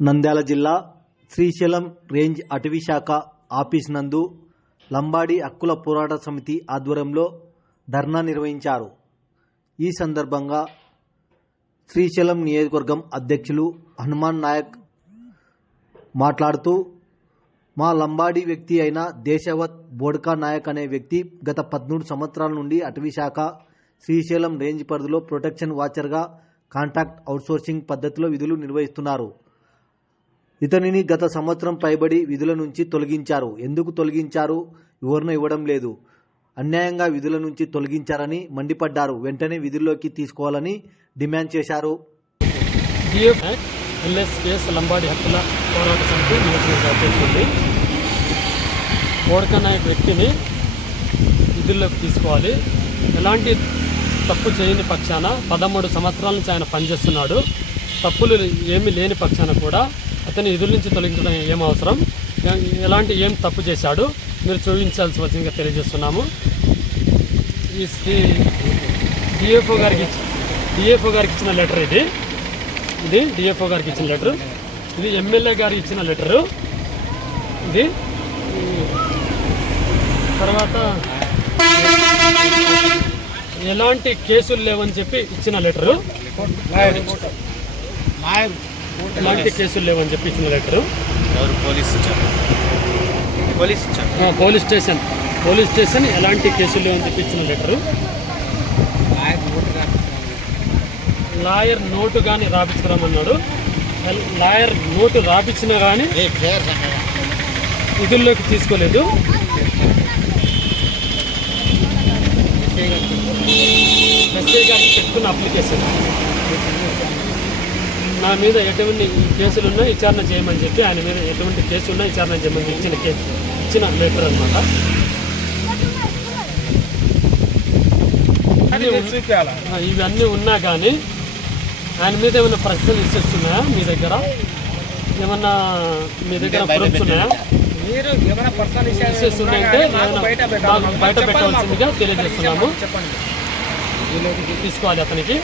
నంద్యాల జిల్లా శ్రీశైలం రేంజ్ అటవీ శాఖ ఆఫీస్ నందు లంబాడి హక్కుల పోరాట సమితి ఆధ్వర్యంలో ధర్నా నిర్వహించారు. ఈ సందర్భంగా శ్రీశైలం నియోజకవర్గం అధ్యక్షులు హనుమాన్ నాయక్ మాట్లాడుతూ మా లంబాడి వ్యక్తి అయిన దేశవత్ బోడ్కా నాయక్ అనే వ్యక్తి గత పద్మూడు సంవత్సరాల నుండి అటవీ శాఖ శ్రీశైలం రేంజ్ పరిధిలో ప్రొటెక్షన్ వాచర్గా కాంట్రాక్ట్ అవుట్సోర్సింగ్ పద్ధతిలో విధులు నిర్వహిస్తున్నారు. ఇతనిని గత సంవత్సరం పైబడి విధుల నుంచి తొలగించారు. ఎందుకు తొలగించారు? వివరణ ఇవ్వడం లేదు. అన్యాయంగా విధుల నుంచి తొలగించారని మండిపడ్డారు. వెంటనే విధుల్లోకి తీసుకోవాలని డిమాండ్ చేశారు. డిఎఫ్ లంబాడి హక్కుల పోరాట సమితి నియోజకవర్గ వ్యక్తిని విధుల్లోకి తీసుకోవాలి. ఎలాంటి తప్పు చేయని పక్షాన పదమూడు సంవత్సరాల నుంచి ఆయన పనిచేస్తున్నాడు. తప్పులు ఏమీ లేని పక్షాన కూడా అతని విధుల నుంచి తొలగించడం ఏం అవసరం? ఎలాంటి ఏం తప్పు చేశాడు? మీరు చూపించాల్సి వచ్చిందిగా తెలియజేస్తున్నాము. ఈ డిఎఫ్ఓ గారికి డిఎఫ్ఓ గారికి ఇచ్చిన లెటర్ ఇది. ఇది డిఎఫ్ఓ గారికి ఇచ్చిన లెటర్. ఇది ఎమ్మెల్యే గారికి ఇచ్చిన లెటరు. ఇది తర్వాత ఎలాంటి కేసులు లేవని చెప్పి ఇచ్చిన లెటరు. ఎలాంటి కేసులు లేవని చెప్పి ఇచ్చిన లెటరు ఎవరు? పోలీస్ ఇచ్చారు పోలీస్ ఇచ్చారు ఆ, పోలీస్ స్టేషన్. పోలీస్ స్టేషన్ ఎలాంటి కేసులు లేవని చెప్పి ఇచ్చిన లెటరు లాయర్ నోటు కానీ రాపించుకురామన్నాడు లాయర్ నోటు రాపించినా కానీ విధుల్లోకి తీసుకోలేదు. ఎస్ఐ గారికి పెట్టుకున్న అప్లికేషన్. నా మీద ఎటువంటి కేసులు ఉన్నా విచారణ చేయమని చెప్పి ఆయన మీద ఎటువంటి కేసు ఉన్నా విచారణ చేయమని చెప్పి ఇచ్చిన కేసు ఇచ్చిన లెటర్ అనమాట ఇవన్నీ ఉన్నా కానీ ఆయన మీద ఏమైనా ప్రశ్నలు ఇస్తున్నాయా మీ దగ్గర? ఏమన్నా మీ దగ్గర ప్రూఫ్స్ ఉన్నాయా? బయట. పెట్టవలసిందిగా తెలియజేస్తున్నాము. తీసుకోవాలి అతనికి.